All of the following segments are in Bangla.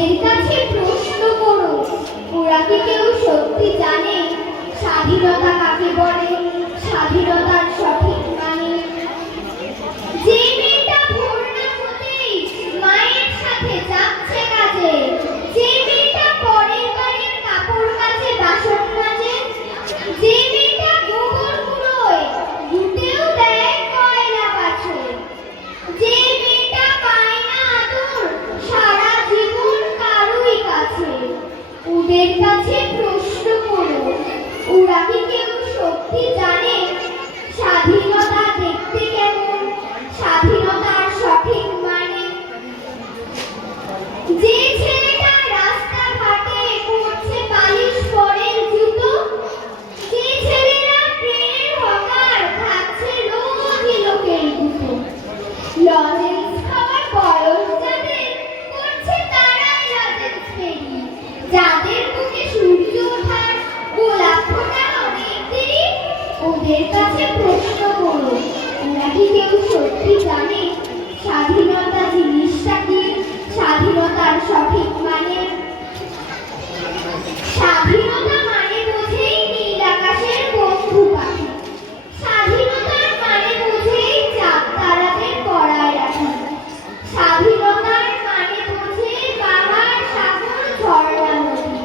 ওদের কাছে প্রশ্ন করো, ওরা কি কেউ সত্যি জানে স্বাধীনতা কাকে বলে, স্বাধীনতার সঠিক মানে? যে মেয়েটা ভোর না হতেই মায়ের সাথে যাচ্ছে কাজে, যে মেয়েটা পরের বাড়ির কাপড় কাচে বাসন মাজে, যে মেয়েটা গোবর কুড়োয় ঘুঁটেও দেয় কয়লা কাছে, যে মেয়েটা পায় না আদর সারা জীবন কারোই কাছে, ওদের কাছে প্রশ্ন করো, ওরা কি কেউ সত্যি জানে স্বাধীনতা দেখতে কেমন, স্বাধীনতার সঠিক মানে? যে ছেলেটা রাস্তাঘাটে পড়ছে পালিশ পরের জুতো, যে ছেলেরা ট্রেনের হকার খাচ্ছে রোজই লোকের গুঁতো, লজেন্স খাওয়ার বয়স যাদের করছে তারাই লজেন্স ফেরি, যাদের বুকে সূর্য ওঠার গোলাপ ফোটার অনেক দেরি, ওদের কাছে প্রশ্ন করো, ওরা কি কেউ সত্যি জানে স্বাধীনতা জিনিসটা কি, স্বাধীনতার সঠিক মানে? স্বাধীনতা মানে বোঝেই নীল আকাশের বন্ধু পাখি, স্বাধীনতার মানে বোঝেই চাঁদ তারাদের পড়ায় রাখি, স্বাধীনতার মানে বোঝে পাহাড় সাগর ঝর্ণা নদী।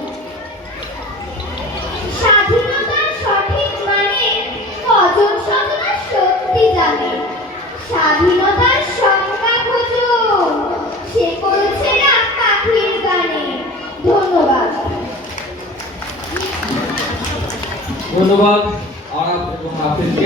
স্বাধীনতার সঠিক মানে কজন শতনা সত্যি জানে, স্বাধীনতার সংজ্ঞা খোঁজো, সে করেছে না পাখির গানে। ধন্যবাদ। ধন্যবাদ আরাফ এবং হাফিজকে।